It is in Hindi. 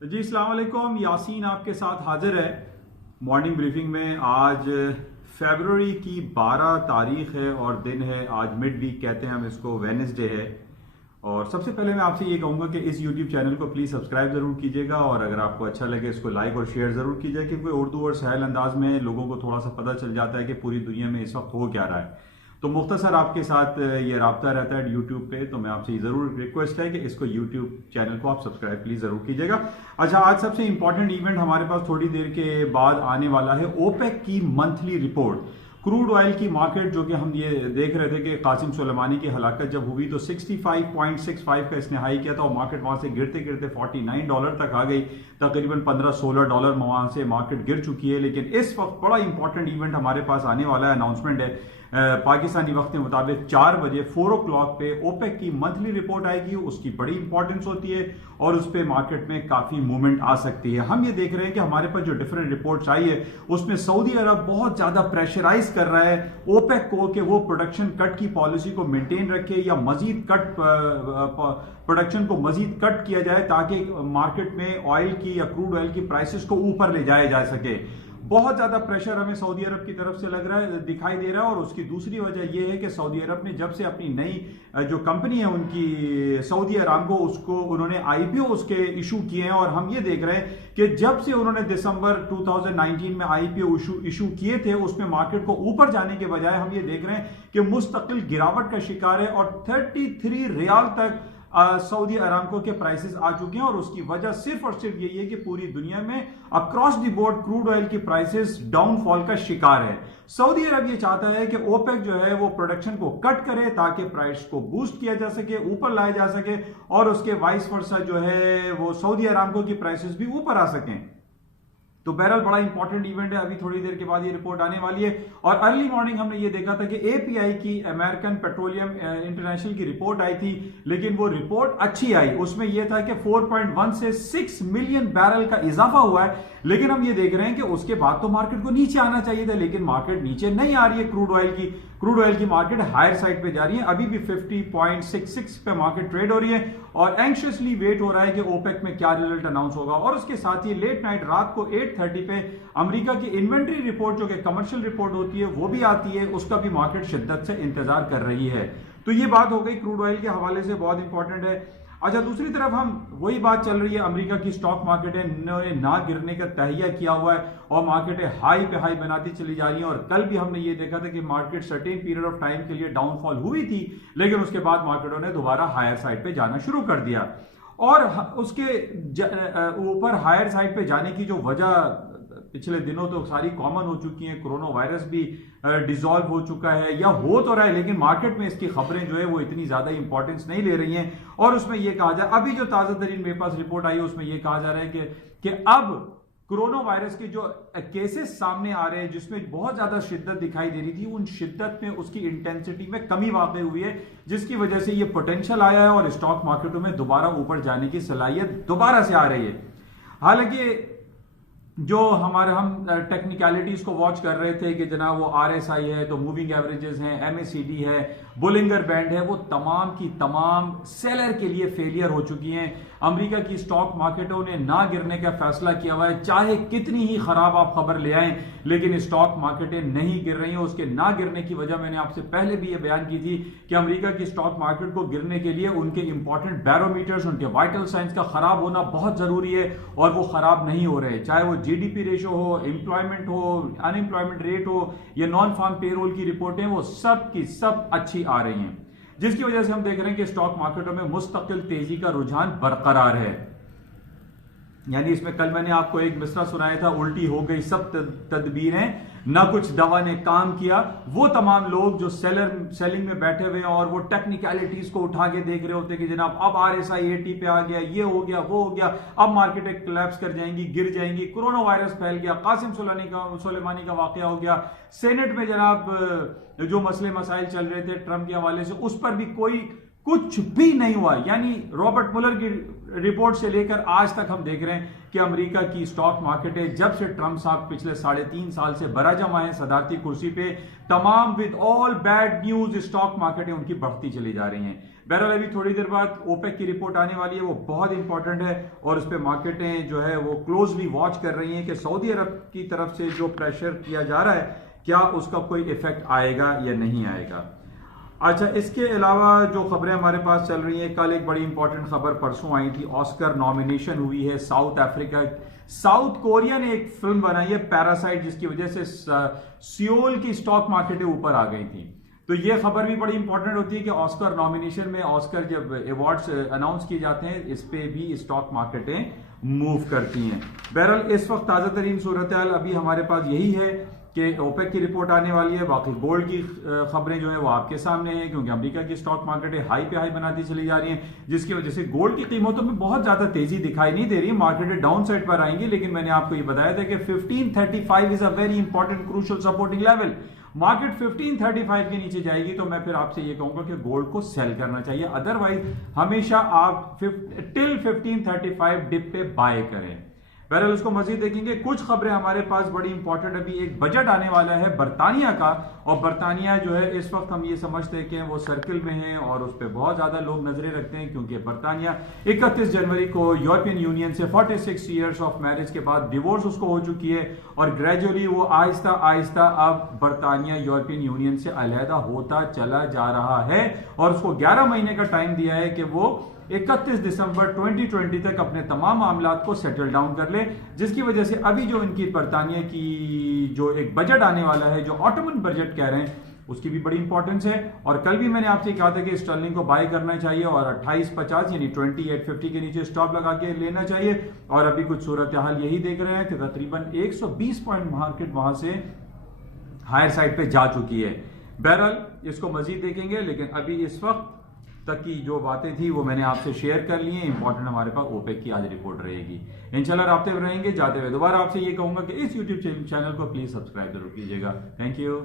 जी अस्सलाम वालेकुम। यासीन आपके साथ हाजिर है मॉर्निंग ब्रीफिंग में। आज फरवरी की 12 तारीख है और दिन है आज मिड वीक कहते हैं हम इसको, वेडनेसडे है। और सबसे पहले मैं आपसे ये कहूंगा कि इस यूट्यूब चैनल को प्लीज सब्सक्राइब जरूर कीजिएगा और अगर आपको अच्छा लगे इसको लाइक और शेयर जरूर कीजिए, क्योंकि उर्दू और सहल अंदाज में लोगों को थोड़ा सा पता चल जाता है कि पूरी दुनिया में इस वक्त हो क्या रहा है। तो मुख्तसर आपके साथ ये राब्ता रहता है यूट्यूब पे, तो मैं आपसे जरूर रिक्वेस्ट है कि इसको यूट्यूब चैनल को आप सब्सक्राइब प्लीज जरूर कीजिएगा। अच्छा, आज सबसे इंपॉर्टेंट इवेंट हमारे पास थोड़ी देर के बाद आने वाला है, ओपेक की मंथली रिपोर्ट। क्रूड ऑयल की मार्केट जो कि हम ये देख रहे थे कि कासिम सुलेमानी की हलाकत जब हुई तो 65.65 का इसने हाई किया था और मार्केट वहां से गिरते गिरते $49 तक आ गई। तकरीबन $15-16 वहां से मार्केट गिर चुकी है। लेकिन इस वक्त बड़ा इंपॉर्टेंट इवेंट हमारे पास आने वाला है, अनाउंसमेंट है पाकिस्तानी वक्त के मुताबिक 4 बजे 4 o'clock पे ओपेक की मंथली रिपोर्ट आएगी। उसकी बड़ी इंपॉर्टेंस होती है और उस पर मार्केट में काफी मूवमेंट आ सकती है। हम ये देख रहे हैं कि हमारे पास जो डिफरेंट रिपोर्ट्स आई है उसमें सऊदी अरब बहुत ज्यादा प्रेशराइज कर रहा है ओपेक को कि वो प्रोडक्शन कट की पॉलिसी को मेंटेन रखे या मजीद कट प्रोडक्शन को मजीद कट किया जाए ताकि मार्केट में ऑयल की या क्रूड ऑयल की प्राइसेस को ऊपर ले जाया जा सके। बहुत ज्यादा प्रेशर हमें सऊदी अरब की तरफ से लग रहा है, दिखाई दे रहा है। और उसकी दूसरी वजह यह है कि सऊदी अरब ने जब से अपनी नई जो कंपनी है उनकी सऊदी अरामको, उसको उन्होंने आईपीओ उसके इशू किए हैं। और हम ये देख रहे हैं कि जब से उन्होंने दिसंबर 2019 में आईपीओ इशू किए थे उसमें मार्केट को ऊपर जाने के बजाय हम ये देख रहे हैं कि मुस्तकिल गिरावट का शिकार है और 33 रियाल तक सऊदी अरामको के प्राइसेस आ चुके हैं। और उसकी वजह सिर्फ और सिर्फ यही है कि पूरी दुनिया में across the board crude oil की प्राइसेस डाउनफॉल का शिकार है। सऊदी अरब ये चाहता है कि ओपेक जो है वो प्रोडक्शन को कट करे ताकि प्राइस को बूस्ट किया जा सके, ऊपर लाया जा सके और उसके वाइस वर्सा जो है वो सऊदी अरामको की प्राइसेस भी ऊपर आ सकें। तो बहरहाल बड़ा इंपॉर्टेंट इवेंट है, अभी थोड़ी देर के बाद ये रिपोर्ट आने वाली है। और अर्ली मॉर्निंग हमने ये देखा था कि एपीआई की, अमेरिकन पेट्रोलियम इंटरनेशनल की रिपोर्ट आई थी, लेकिन वो रिपोर्ट अच्छी आई। उसमें यह था कि 4.1 से 6 मिलियन बैरल का इजाफा हुआ है। लेकिन हम ये देख रहे हैं कि उसके बाद तो मार्केट को नीचे आना चाहिए था, लेकिन मार्केट नीचे नहीं आ रही है। क्रूड ऑयल की मार्केट हायर साइड पे जा रही है, अभी भी 50.66 पे मार्केट ट्रेड हो रही है और एंक्शियसली वेट हो रहा है कि ओपेक में क्या रिजल्ट अनाउंस होगा। और उसके साथ ही लेट नाइट रात को 8:30 पे अमेरिका की इन्वेंट्री रिपोर्ट जो कि कमर्शियल रिपोर्ट होती है वो भी आती है, उसका भी मार्केट शिद्दत से इंतजार कर रही है। तो ये बात हो गई क्रूड ऑयल के हवाले से, बहुत इंपॉर्टेंट है। अच्छा, दूसरी तरफ हम वही बात चल रही है, अमेरिका की स्टॉक मार्केट है इन्होंने ना गिरने का तहिया किया हुआ है और मार्केटें हाई पे हाई बनाती चली जा रही हैं। और कल भी हमने ये देखा था कि market certain period of time के लिए डाउनफॉल हुई थी, लेकिन उसके बाद मार्केटों ने दोबारा हायर साइड पे जाना शुरू कर दिया। और उसके ऊपर हायर साइड पे जाने की जो वजह पिछले दिनों तो सारी कॉमन हो चुकी हैं, कोरोना वायरस भी डिसॉल्व हो चुका है या हो तो रहा है, लेकिन मार्केट में इसकी खबरें जो है वो इतनी ज्यादा इंपॉर्टेंस नहीं ले रही हैं। और उसमें यह कहा जाए, अभी जो ताजा तरीन मेरे पास रिपोर्ट आई है उसमें यह कहा जा रहा है कि अब कोरोना वायरस के जो केसेस सामने आ रहे हैं जिसमें बहुत ज्यादा शिद्दत दिखाई दे रही थी, उन शिद्दत में उसकी इंटेंसिटी में कमी वाक़ई हुई है, जिसकी वजह से ये पोटेंशियल आया है और स्टॉक मार्केटों में दोबारा ऊपर जाने की सलाहियत दोबारा से आ रही है। हालांकि जो हम टेक्निकलिटीज को वॉच कर रहे थे कि जनाब वो आरएसआई है, तो मूविंग एवरेजेस हैं, एमएसीडी है, बुलिंगर बैंड है, वो तमाम की तमाम सेलर के लिए फेलियर हो चुकी हैं। अमेरिका की स्टॉक मार्केटों ने ना गिरने का फैसला किया हुआ है, चाहे कितनी ही खराब आप खबर ले आए, लेकिन स्टॉक मार्केटें नहीं गिर रही हैं। उसके ना गिरने की वजह मैंने आपसे पहले भी ये बयान की थी कि अमेरिका की स्टॉक मार्केट को गिरने के लिए उनके इंपॉर्टेंट बैरोमीटर्स, उनके वाइटल साइंस का खराब होना बहुत जरूरी है और वो खराब नहीं हो रहे। चाहे वो जीडीपी रेशो हो, एम्प्लॉयमेंट हो, अनएम्प्लॉयमेंट रेट हो या नॉन फार्म पेरोल की रिपोर्टें, वो सब की सब अच्छी आ रही हैं, जिसकी वजह से हम देख रहे हैं कि स्टॉक मार्केटों में मुस्तकिल तेजी का रुझान बरकरार है। यानी इसमें कल मैंने आपको एक मिसरा सुनाया था, उल्टी हो गई सब तदबीरें, ना कुछ दवा ने काम किया। वो तमाम लोग जो सेलिंग में बैठे हुए हैं और वो टेक्निकलिटीज को उठा के देख रहे होते हैं कि जनाब अब आरएसआई 80 पे आ गया, ये हो गया, वो हो गया, अब मार्केट कोलैप्स कर जाएंगी, गिर जाएंगी, कोरोना वायरस फैल गया, कासिम सुलेमानी का वाकया हो गया, सेनेट में जनाब जो मसले मसाइल चल रहे थे ट्रंप के हवाले से उस पर भी कोई कुछ भी नहीं हुआ। यानी रॉबर्ट मुलर की रिपोर्ट से लेकर आज तक हम देख रहे हैं कि अमेरिका की स्टॉक मार्केटें जब से ट्रंप साहब पिछले 3.5 साल से बराजम आए सदारती कुर्सी पे, तमाम with all bad news stock मार्केटें उनकी बढ़ती चली जा रही हैं। बहरहाल अभी थोड़ी देर बाद ओपेक की रिपोर्ट आने वाली है, वो बहुत इंपॉर्टेंट है और उस पर मार्केटें जो है वो क्लोजली वॉच कर रही हैं कि सऊदी अरब की तरफ से जो प्रेशर किया जा रहा है क्या उसका कोई इफेक्ट आएगा या नहीं आएगा। अच्छा, इसके अलावा जो खबरें हमारे पास चल रही हैं, कल एक बड़ी इंपॉर्टेंट खबर परसों आई थी, ऑस्कर नॉमिनेशन हुई है साउथ कोरिया ने एक फिल्म बनाई है पैरासाइट, जिसकी वजह से सियोल की स्टॉक मार्केटें ऊपर आ गई थी। तो ये खबर भी बड़ी इंपॉर्टेंट होती है कि ऑस्कर नॉमिनेशन में ऑस्कर जब अवार्ड्स अनाउंस किए जाते हैं इस पे भी स्टॉक मार्केटें मूव करती हैं। बहरहाल इस वक्त ताजा तरीन सूरत हाल अभी हमारे पास यही है कि ओपेक की रिपोर्ट आने वाली है। बाकी गोल्ड की खबरें जो है वो आपके सामने हैं, क्योंकि अमेरिका की स्टॉक मार्केटें हाई पे हाई बनाती चली जा रही हैं, जिसकी वजह से गोल्ड की कीमतों में बहुत ज्यादा तेजी दिखाई नहीं दे रही है। मार्केटें डाउन साइड पर आएंगी, लेकिन मैंने आपको ये बताया था कि 1535 is a very important crucial supporting level. Market 1535 के नीचे जाएगी तो मैं फिर आपसे ये कहूंगा कि गोल्ड को सेल करना चाहिए, अदरवाइज हमेशा आप टिल 1535 डिप पे बाय करें। बहरहाल उसको मजीद देखेंगे। कुछ खबरें हमारे पास बड़ी इंपॉर्टेंट, अभी एक बजट आने वाला है बरतानिया का, और बरतानिया जो है इस वक्त हम ये समझते हैं कि वो सर्किल में है और उस पर बहुत ज्यादा लोग नजरें रखते हैं, क्योंकि बरतानिया 31 जनवरी को यूरोपियन यूनियन से 46 ईयर्स ऑफ मैरिज के बाद डिवोर्स उसको हो चुकी है और ग्रेजुअली वो आहिस्ता आहिस्ता अब बरतानिया यूरोपियन यूनियन से अलहदा होता चला जा रहा है और उसको 11 महीने का टाइम दिया है कि वो 31 दिसंबर 2020 तक अपने तमाम मामलात को सेटल डाउन कर ले, जिसकी वजह से अभी जो इनकी बरतानिया की जो एक बजट आने वाला है, जो ऑटोमन बजट कह रहे हैं, उसकी भी बड़ी इंपॉर्टेंस है। और कल भी मैंने आपसे कहा था कि स्टर्लिंग को बाय करना चाहिए और 2850 यानी 2850 के नीचे स्टॉप लगा के लेना चाहिए, और अभी कुछ सूरत हाल यही देख रहे हैं कि तकरीबन 120 पॉइंट मार्केट वहां से हायर साइड पे जा चुकी है। बहरहाल इसको मजीद देखेंगे, लेकिन अभी इस वक्त तक की जो बातें थी वो मैंने आपसे शेयर कर ली हैं। इंपॉर्टेंट हमारे पास ओपेक की आज रिपोर्ट रहेगी, इंशाल्लाह राब्ते में रहेंगे। जाते हुए दोबारा आपसे ये कहूंगा कि इस यूट्यूब चैनल को प्लीज सब्सक्राइब जरूर कीजिएगा। Thank you.